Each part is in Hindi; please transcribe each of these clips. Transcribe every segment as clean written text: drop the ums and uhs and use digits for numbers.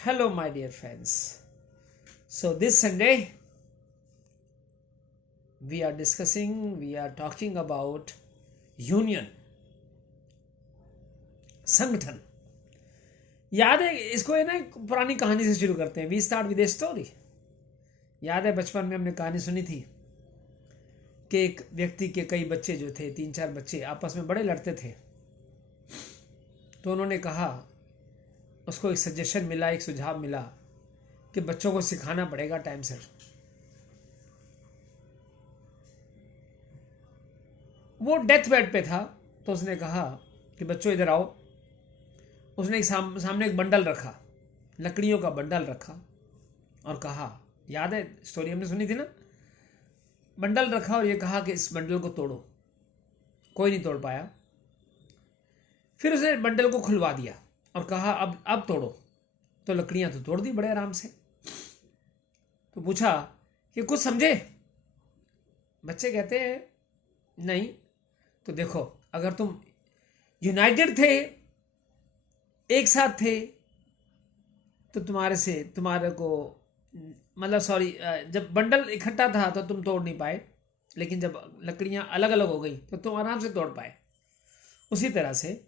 Hello, my dear friends. So, this Sunday, we are talking about union, संगठन. याद है इसको, है ना, एक पुरानी कहानी से शुरू करते हैं. We start with a story. याद है बचपन में हमने कहानी सुनी थी कि एक व्यक्ति के कई बच्चे जो थे, 3-4 बच्चे आपस में बड़े लड़ते थे. तो उन्होंने कहा, उसको एक सजेशन मिला, एक सुझाव मिला कि बच्चों को सिखाना पड़ेगा टाइम से. वो डेथ बेड पे था, तो उसने कहा कि बच्चों इधर आओ. उसने सामने एक बंडल रखा, लकड़ियों का बंडल रखा, और कहा, याद है स्टोरी हमने सुनी थी ना, बंडल रखा और ये कहा कि इस बंडल को तोड़ो. कोई नहीं तोड़ पाया. फिर उसने बंडल को खुलवा दिया और कहा, अब तोड़ो. तो लकड़ियां तो तोड़ दी बड़े आराम से. तो पूछा कि कुछ समझे? बच्चे कहते हैं नहीं. तो देखो, अगर तुम यूनाइटेड थे, एक साथ थे, तो तुम्हारे को मतलब सॉरी, जब बंडल इकट्ठा था तो तुम तोड़ नहीं पाए, लेकिन जब लकड़ियां अलग अलग हो गई तो तुम आराम से तोड़ पाए. उसी तरह से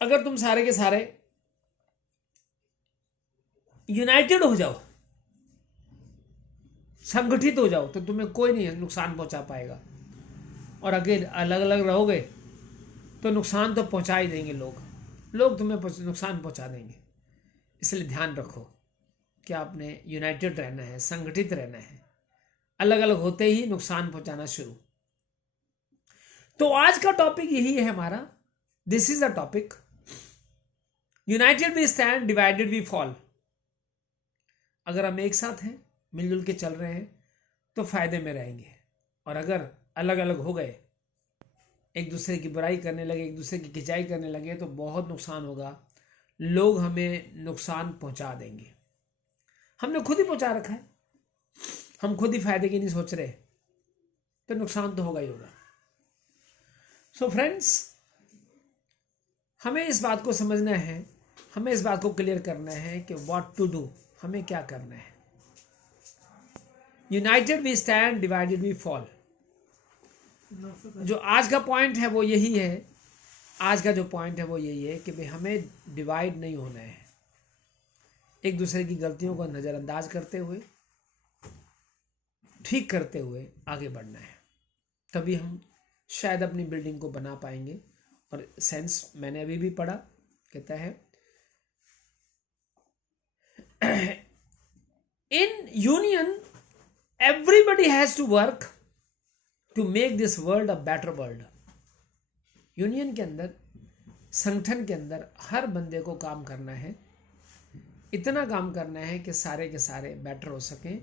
अगर तुम सारे के सारे यूनाइटेड हो जाओ, संगठित हो जाओ, तो तुम्हें कोई नहीं नुकसान पहुंचा पाएगा. और अगर अलग अलग रहोगे तो नुकसान तो पहुंचा ही देंगे लोग तुम्हें नुकसान पहुंचा देंगे. इसलिए ध्यान रखो कि आपने यूनाइटेड रहना है, संगठित रहना है. अलग अलग होते ही नुकसान पहुंचाना शुरू. तो आज का टॉपिक यही है हमारा. This is the topic. United we stand, divided we fall. अगर हम एक साथ हैं, मिलजुल के चल रहे हैं, तो फायदे में रहेंगे. और अगर अलग अलग हो गए, एक दूसरे की बुराई करने लगे, एक दूसरे की खिंचाई करने लगे, तो बहुत नुकसान होगा. लोग हमें नुकसान पहुंचा देंगे. हमने खुद ही पहुंचा रखा है. हम खुद ही फायदे की नहीं सोच रहे, तो नुकसान तो होगा ही होगा. सो फ्रेंड्स, हमें इस बात को समझना है, हमें इस बात को क्लियर करना है कि व्हाट टू डू, हमें क्या करना है. United we stand, divided we fall. जो आज का पॉइंट है वो यही है. आज का जो पॉइंट है वो यही है कि भाई हमें डिवाइड नहीं होना है. एक दूसरे की गलतियों को नज़रअंदाज करते हुए, ठीक करते हुए आगे बढ़ना है. तभी हम शायद अपनी बिल्डिंग को बना पाएंगे. और सेंस मैंने अभी भी पढ़ा, कहता है in union everybody has to work to make this world a better world. Union के अंदर, संगठन के अंदर हर बंदे को काम करना है. इतना काम करना है कि सारे के सारे बेटर हो सकें,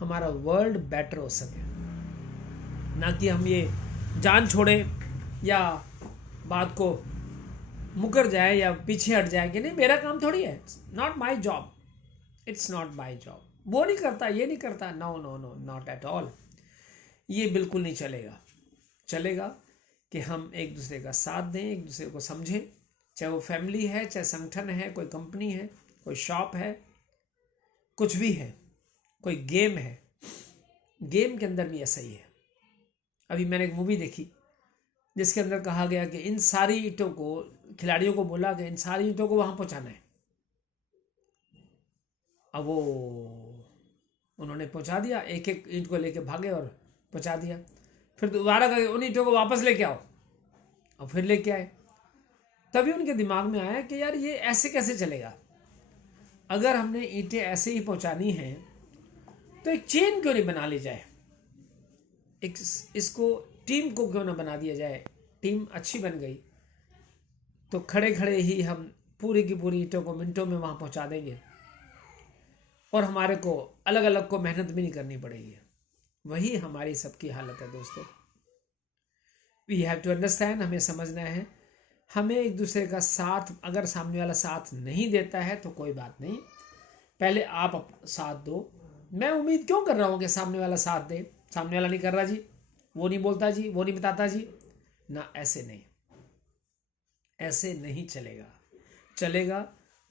हमारा वर्ल्ड बेटर हो सके. ना कि हम ये जान छोड़े या बात को मुकर जाए या पीछे हट जाए कि नहीं मेरा काम थोड़ी है, not my job, it's not my job. वो नहीं करता, ये नहीं करता. No no no, not at all. ये बिल्कुल नहीं चलेगा. चलेगा कि हम एक दूसरे का साथ दें, एक दूसरे को समझें. चाहे वो फैमिली है, चाहे संगठन है, कोई कंपनी है, कोई शॉप है, कुछ भी है, कोई गेम है. गेम के अंदर भी ऐसा ही है. अभी मैंने एक मूवी देखी जिसके अंदर कहा गया कि इन सारी ईंटों को, खिलाड़ियों को बोला कि इन सारी ईंटों को वहां पहुंचाना है. अब वो उन्होंने पहुंचा दिया, एक एक ईंट को लेके भागे और पहुंचा दिया. फिर दोबारा कहा उन ईंटों को वापस लेके आओ, और फिर लेके आए. तभी उनके दिमाग में आया कि यार ये ऐसे कैसे चलेगा. अगर हमने ईंटें ऐसे ही पहुंचानी हैं तो एक चेन क्यों नहीं बना ली जाए, इसको टीम को क्यों ना बना दिया जाए. टीम अच्छी बन गई तो खड़े खड़े ही हम पूरी की पूरी ईंटों को मिनटों में वहां पहुंचा देंगे, और हमारे को अलग अलग को मेहनत भी नहीं करनी पड़ेगी. वही हमारी सबकी हालत है दोस्तों. We have to understand. हमें समझना है, हमें एक दूसरे का साथ, अगर सामने वाला साथ नहीं देता है तो कोई बात नहीं, पहले आप साथ दो. मैं उम्मीद क्यों कर रहा हूं कि सामने वाला साथ दे. सामने वाला नहीं कर रहा जी, वो नहीं बोलता जी, वो नहीं बताता जी, ना, ऐसे नहीं, ऐसे नहीं चलेगा. चलेगा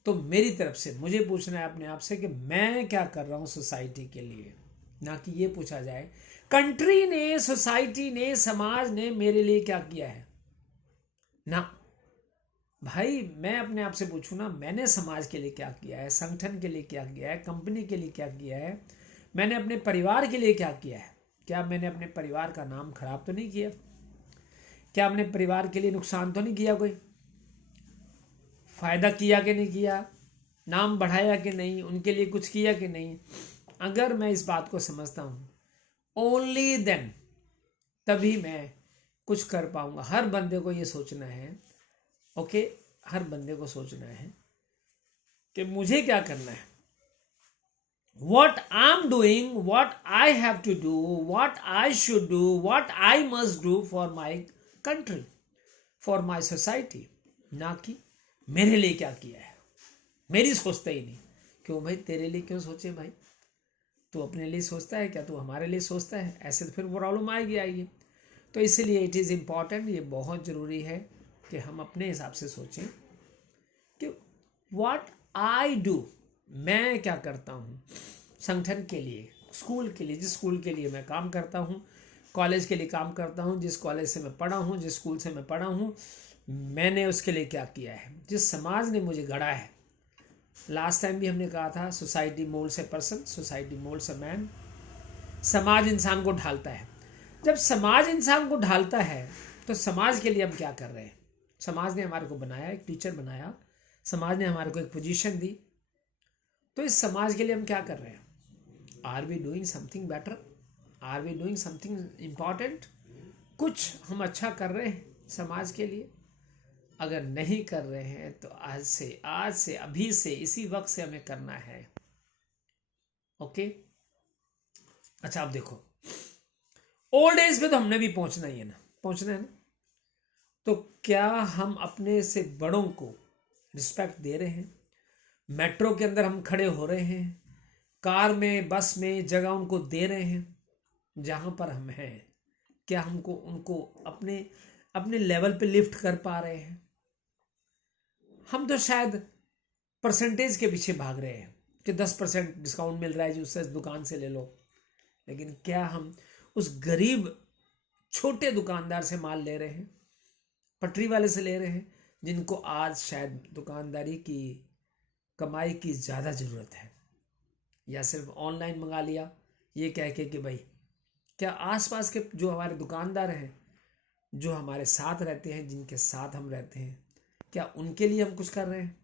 तो मेरी तरफ से मुझे पूछना है अपने आप से कि मैं क्या कर रहा हूं सोसाइटी के लिए, ना कि ये पूछा जाए कंट्री ने, सोसाइटी ने, समाज ने मेरे लिए क्या किया है। ना भाई, मैं अपने आप से पूछूं ना, मैंने समाज के लिए क्या किया है, संगठन के लिए क्या किया है, कंपनी के लिए क्या किया है, मैंने अपने परिवार के लिए क्या किया है। क्या मैंने अपने परिवार का नाम खराब तो नहीं किया? क्या हमने परिवार के लिए नुकसान तो नहीं किया? कोई फायदा किया कि नहीं किया? नाम बढ़ाया कि नहीं? उनके लिए कुछ किया कि नहीं? अगर मैं इस बात को समझता हूं, ओनली देन, तभी मैं कुछ कर पाऊंगा। हर बंदे को ये सोचना है, ओके, हर बंदे को सोचना है कि मुझे क्या करना है, what I'm doing, what I have to do, what I should do, what I must do for my country, for my society, ना कि मेरे लिए क्या किया है। मेरी सोचता ही नहीं। क्यों भाई, तेरे लिए क्यों सोचे भाई? तू अपने लिए सोचता है क्या? तू हमारे लिए सोचता है? ऐसे तो फिर प्रॉब्लम आएगी। तो इसलिए इट इज़ इम्पॉर्टेंट, ये बहुत ज़रूरी है कि हम अपने हिसाब से सोचें कि व्हाट आई डू, मैं क्या करता हूँ संगठन के लिए, स्कूल के लिए, जिस स्कूल के लिए मैं काम करता हूँ, कॉलेज के लिए काम करता हूँ, जिस कॉलेज से मैं पढ़ा हूँ, जिस स्कूल से मैं पढ़ा हूँ, मैंने उसके लिए क्या किया है, जिस समाज ने मुझे गढ़ा है। लास्ट टाइम भी हमने कहा था, society moulds a person, society moulds a man. समाज इंसान को ढालता है। जब समाज इंसान को ढालता है तो समाज के लिए हम क्या कर रहे हैं? समाज ने हमारे को बनाया, एक टीचर बनाया, समाज ने हमारे को एक पोजीशन दी, तो इस समाज के लिए हम क्या कर रहे हैं? Are we doing something better? Are we doing something important? कुछ हम अच्छा कर रहे हैं समाज के लिए? अगर नहीं कर रहे हैं तो आज से अभी से इसी वक्त से हमें करना है। ओके, अच्छा आप देखो, ओल्ड एज पे तो हमने भी पहुंचना ही है ना, पहुंचना है ना। तो क्या हम अपने से बड़ों को रिस्पेक्ट दे रहे हैं? मेट्रो के अंदर हम खड़े हो रहे हैं, कार में, बस में जगह उनको दे रहे हैं जहां पर हम हैं? क्या हमको उनको अपने अपने लेवल पे लिफ्ट कर पा रहे हैं? हम तो शायद परसेंटेज के पीछे भाग रहे हैं कि 10% डिस्काउंट मिल रहा है जी, उससे दुकान से ले लो। लेकिन क्या हम उस गरीब छोटे दुकानदार से माल ले रहे हैं, पटरी वाले से ले रहे हैं, जिनको आज शायद दुकानदारी की कमाई की ज़्यादा ज़रूरत है? या सिर्फ ऑनलाइन मंगा लिया ये कह के कि भाई, क्या आसपास के जो हमारे दुकानदार हैं, जो हमारे साथ रहते हैं, जिनके साथ हम रहते हैं, क्या उनके लिए हम कुछ कर रहे हैं?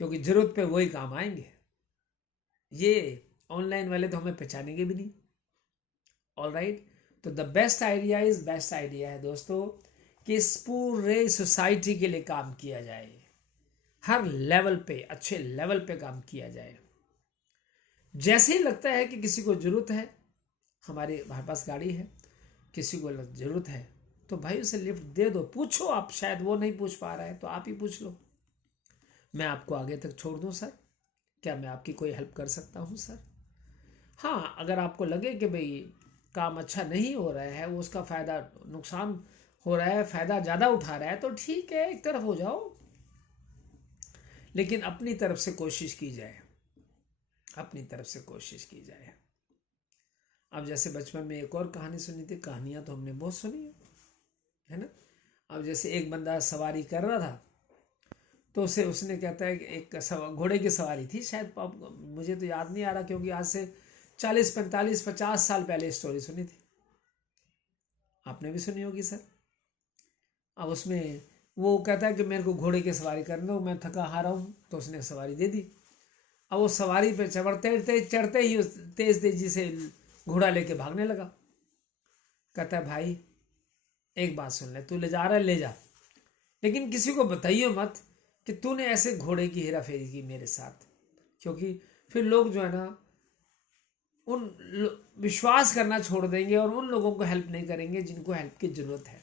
क्योंकि ज़रूरत पे वही काम आएंगे, ये ऑनलाइन वाले तो हमें पहचानेंगे भी नहीं। ऑलराइट, तो द बेस्ट आइडिया है दोस्तों कि इस पूरे सोसाइटी के लिए काम किया जाए, हर लेवल पे, अच्छे लेवल पे काम किया जाए। जैसे ही लगता है कि किसी को ज़रूरत है, हमारे पास गाड़ी है, किसी को ज़रूरत है तो भाई उसे लिफ्ट दे दो। पूछो आप, शायद वो नहीं पूछ पा रहा है तो आप ही पूछ लो। मैं आपको आगे तक छोड़ दूं सर? क्या मैं आपकी कोई हेल्प कर सकता हूं सर? हाँ, अगर आपको लगे कि भाई काम अच्छा नहीं हो रहा है, वो उसका फ़ायदा नुकसान हो रहा है, फ़ायदा ज़्यादा उठा रहा है, तो ठीक है, एक तरफ हो जाओ। लेकिन अपनी तरफ से कोशिश की जाए, अपनी तरफ से कोशिश की जाए। अब जैसे बचपन में एक और कहानी सुनी थी, कहानियाँ तो हमने बहुत सुनी है ना। अब जैसे एक बंदा सवारी कर रहा था, तो उसने कहता है कि एक घोड़े की सवारी थी, शायद मुझे तो याद नहीं आ रहा, क्योंकि आज से 40, 45, 50 साल पहले स्टोरी सुनी थी। आपने भी सुनी होगी सर। अब उसमें वो कहता है कि मेरे को घोड़े की सवारी करने दो, मैं थका हारा हूँ, तो उसने सवारी दे दी। अब वो सवारी पे चढ़ते ही तेज तेजी से घोड़ा लेके भागने लगा। कहता है भाई एक बात सुन ले, तू ले जा रहा है ले जा, लेकिन किसी को बताइए मत कि तूने ऐसे घोड़े की हेरा फेरी की मेरे साथ, क्योंकि फिर लोग जो है ना विश्वास करना छोड़ देंगे और उन लोगों को हेल्प नहीं करेंगे जिनको हेल्प की ज़रूरत है।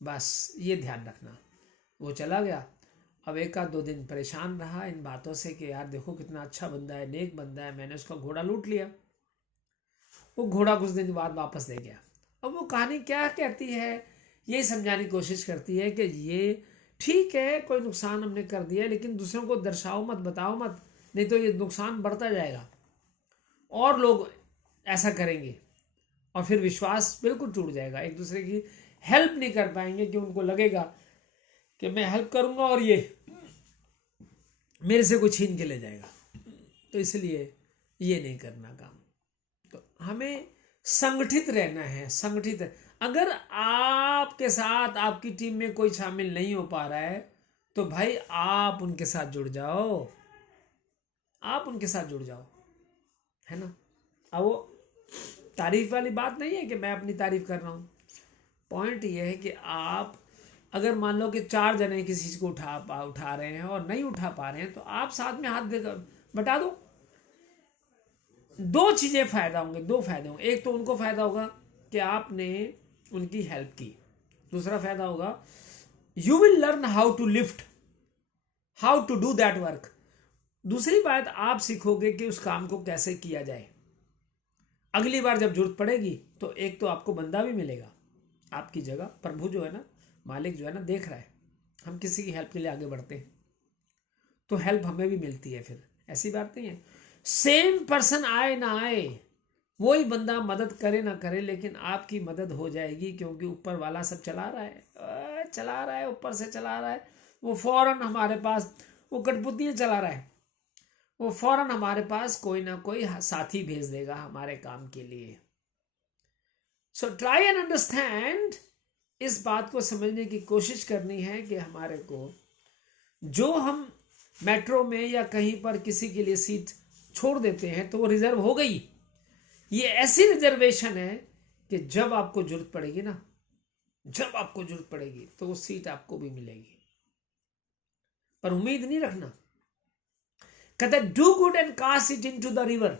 बस ये ध्यान रखना। वो चला गया। अब 1-2 दिन परेशान रहा इन बातों से कि यार देखो कितना अच्छा बंदा है, नेक बंदा है, मैंने उसका घोड़ा लूट लिया। वो घोड़ा कुछ दिन बाद वापस दे गया। अब वो कहानी क्या कहती है, ये समझाने की कोशिश करती है कि ये ठीक है, कोई नुकसान हमने कर दिया, लेकिन दूसरों को दर्शाओ मत, बताओ मत, नहीं तो ये नुकसान बढ़ता जाएगा और लोग ऐसा करेंगे और फिर विश्वास बिल्कुल टूट जाएगा। एक दूसरे की हेल्प नहीं कर पाएंगे कि उनको लगेगा कि मैं हेल्प करूंगा और ये मेरे से कुछ छीन के ले जाएगा। तो इसलिए ये नहीं करना काम। तो हमें संगठित रहना है, संगठित। अगर आपके साथ आपकी टीम में कोई शामिल नहीं हो पा रहा है तो भाई आप उनके साथ जुड़ जाओ, आप उनके साथ जुड़ जाओ, है ना। अब वो तारीफ वाली बात नहीं है कि मैं अपनी तारीफ कर रहा हूँ। पॉइंट ये है कि आप अगर मान लो कि 4 जने किसी चीज को उठा रहे हैं और नहीं उठा पा रहे हैं तो आप साथ में हाथ देकर बटा दो। 2 चीजें फायदा होंगे, 2 फायदे होंगे। एक तो उनको फायदा होगा कि आपने उनकी हेल्प की, दूसरा फायदा होगा you will learn how to lift, how to do that work. दूसरी बात, आप सीखोगे कि उस काम को कैसे किया जाए। अगली बार जब जरूरत पड़ेगी तो एक तो आपको बंदा भी मिलेगा आपकी जगह। प्रभु जो है ना, मालिक जो है ना, देख रहा है हम किसी की हेल्प के लिए आगे बढ़ते हैं तो हेल्प हमें भी मिलती है। फिर ऐसी बात नहीं है सेम पर्सन आए ना आए, वही बंदा मदद करे ना करे, लेकिन आपकी मदद हो जाएगी क्योंकि ऊपर वाला सब चला रहा है, चला रहा है, ऊपर से चला रहा है। वो फौरन हमारे पास, वो कठपुतलियां चला रहा है, वो फौरन हमारे पास कोई ना कोई साथी भेज देगा हमारे काम के लिए। सो ट्राई एंड अंडरस्टैंड, इस बात को समझने की कोशिश करनी है कि हमारे को जो हम मेट्रो में या कहीं पर किसी के लिए सीट छोड़ देते हैं तो वो रिजर्व हो गई। ये ऐसी रिजर्वेशन है कि जब आपको जरूरत पड़ेगी ना, जब आपको जरूरत पड़ेगी तो वो सीट आपको भी मिलेगी। पर उम्मीद नहीं रखना। कहते do good and cast it into the river,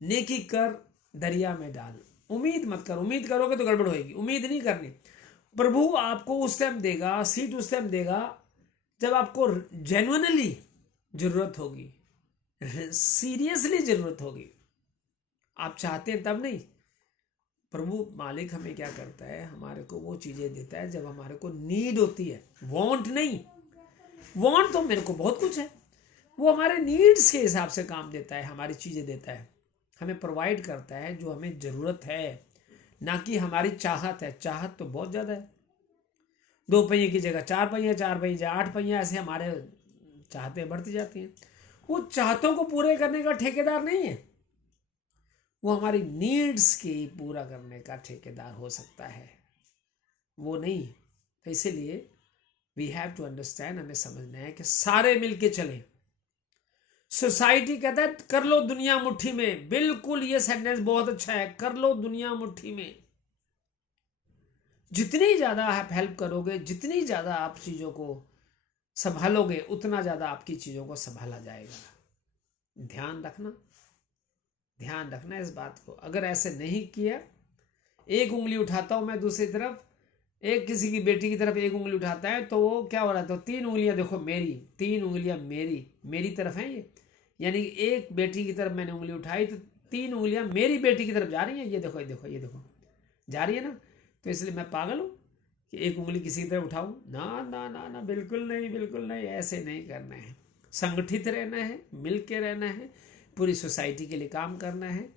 नेकी कर दरिया में डाल। उम्मीद मत कर, उम्मीद करोगे तो गड़बड़ होगी। उम्मीद नहीं करनी। प्रभु आपको उस टाइम देगा, सीट उस टाइम देगा जब आपको जेन्युइनली जरूरत होगी, सीरियसली जरूरत होगी। आप चाहते हैं तब नहीं। प्रभु मालिक हमें क्या करता है, हमारे को वो चीजें देता है जब हमारे को नीड होती है, वांट नहीं। वांट तो मेरे को बहुत कुछ है, वो हमारे नीड्स के हिसाब से काम देता है, हमारी चीजें देता है, हमें प्रोवाइड करता है जो हमें जरूरत है, ना कि हमारी चाहत है। चाहत तो बहुत ज्यादा है, 2 पहिए की जगह 4 पहिया, 4 पहिया 8 पहिया, ऐसे हमारे चाहतें बढ़ती जाती हैं। वो चाहतों को पूरे करने का ठेकेदार नहीं है, वो हमारी नीड्स की पूरा करने का ठेकेदार हो सकता है, वो नहीं। तो इसीलिए वी हैव टू अंडरस्टैंड, हमें समझना है कि सारे मिलके चलें। सोसाइटी कहता है कर लो दुनिया मुट्ठी में। बिल्कुल, ये सेंटेंस बहुत अच्छा है, कर लो दुनिया मुट्ठी में। जितनी ज्यादा आप हेल्प करोगे, जितनी ज्यादा आप चीजों को संभालोगे, उतना ज्यादा आपकी चीजों को संभाला जाएगा। ध्यान रखना, ध्यान रखना इस बात को। अगर ऐसे नहीं किया, एक उंगली उठाता हूं मैं दूसरी तरफ, एक किसी की बेटी की तरफ एक उंगली उठाता है तो वो क्या हो रहा है, तो 3 उंगलियां देखो मेरी, 3 उंगलियां मेरी तरफ हैं ये। यानी एक बेटी की तरफ मैंने उंगली उठाई तो 3 उंगलियां मेरी बेटी की तरफ जा रही हैं। ये देखो, ये देखो, ये देखो, जा रही है ना। तो इसलिए मैं पागल हूं कि एक उंगली किसी की तरफ उठाऊं? ना ना ना ना, बिल्कुल नहीं, बिल्कुल नहीं, ऐसे नहीं करना है। संगठित रहना है, मिल के रहना है, पूरी सोसाइटी के लिए काम करना है।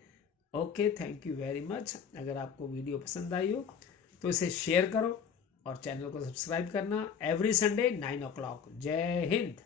Okay, thank you very much. अगर आपको वीडियो पसंद आई हो तो इसे शेयर करो और चैनल को सब्सक्राइब करना। Every Sunday 9 o'clock। जय हिंद।